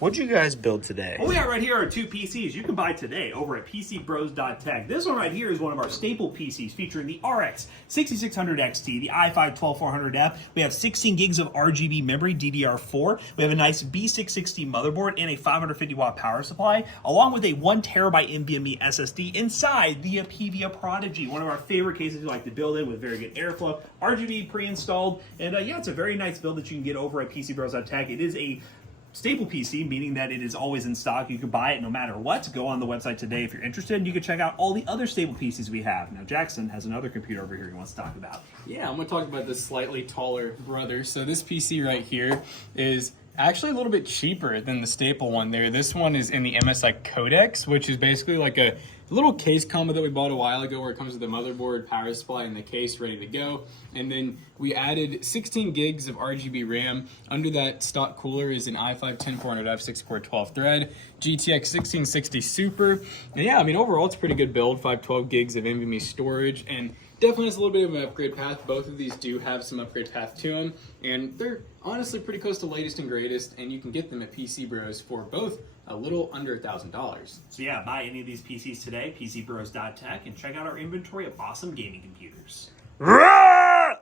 What'd you guys build today? What we got right here are two PCs you can buy today over at PCBros.tech. This one right here is one of our staple PCs featuring the RX 6600 XT, the i5 12400F. We have 16 gigs of RGB memory, DDR4. We have a nice B660 motherboard and a 550 watt power supply, along with a 1 terabyte NVMe SSD inside the Apevia Prodigy, one of our favorite cases we like to build in with very good airflow, RGB pre-installed, and yeah, it's a very nice build that you can get over at PCBros.tech. It is a staple PC, meaning that it is always in stock. You can buy it no matter what. Go on the website today if you're interested, and you can check out all the other staple PCs we have. Now, Jackson has another computer over here he wants to talk about. Yeah, I'm going to talk about this slightly taller brother. So this PC right here is actually a little bit cheaper than the staple one there. This one is in the MSI Codex, which is basically like a little case combo that we bought a while ago where it comes with the motherboard, power supply, and the case ready to go. And then we added 16 gigs of RGB RAM. Under that stock cooler is an i5 10400F 6-core 12 thread, GTX 1660 Super. And yeah, I mean, overall it's a pretty good build, 512 gigs of NVMe storage, and definitely has a little bit of an upgrade path. Both of these do have some upgrade path to them, and they're honestly pretty close to latest and greatest, and you can get them at PC Bros for both a little under $1,000. So yeah, buy any of these PCs today, PCBros.tech, and check out our inventory of awesome gaming computers. Roar!